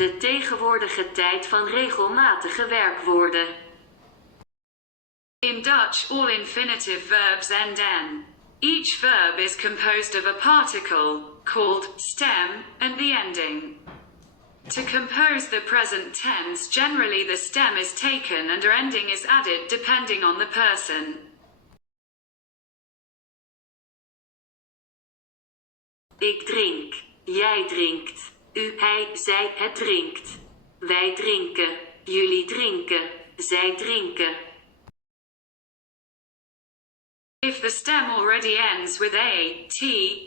De tegenwoordige tijd van regelmatige werkwoorden. In Dutch, all infinitive verbs end n. Each verb is composed of a particle, called stem, and the ending. To compose the present tense, generally the stem is taken and an ending is added depending on the person. Ik drink. Jij drinkt. U, hij, zij, het drinkt. Wij drinken. Jullie drinken. Zij drinken. If the stem already ends with a, t,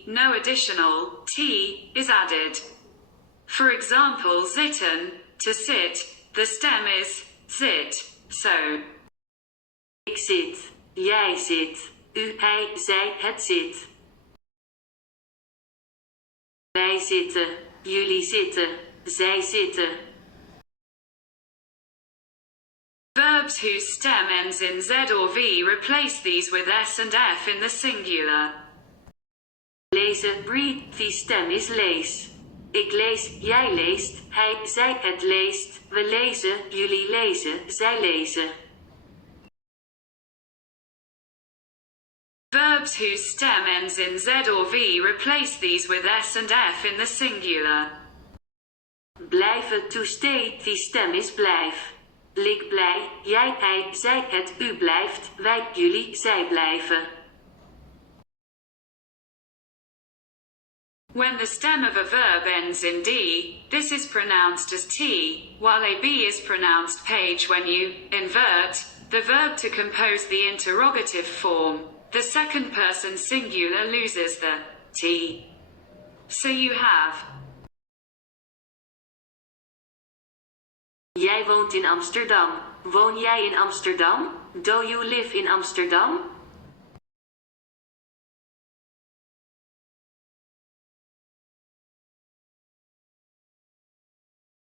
no additional t is added. For example, zitten, to sit, the stem is zit, so. Ik zit. Jij zit. U, hij, zij, het zit. Wij zitten. Jullie zitten. Zij zitten. Verbs whose stem ends in z or v replace these with s and f in the singular. Lezen, read, die stem is lees. Ik lees, jij leest, hij, zij, het leest, we lezen, jullie lezen, zij lezen. Verbs whose stem ends in z or v replace these with s and f in the singular. Blijven, to stay, die stem is blijf. Ik blij, jij, hij, zij, het, u blijft, wij, jullie, zij blijven. When the stem of a verb ends in d, this is pronounced as t, while a b is pronounced page when you invert the verb to compose the interrogative form. The second person singular loses the t. So you have: Jij woont in Amsterdam. Woon jij in Amsterdam? Do you live in Amsterdam?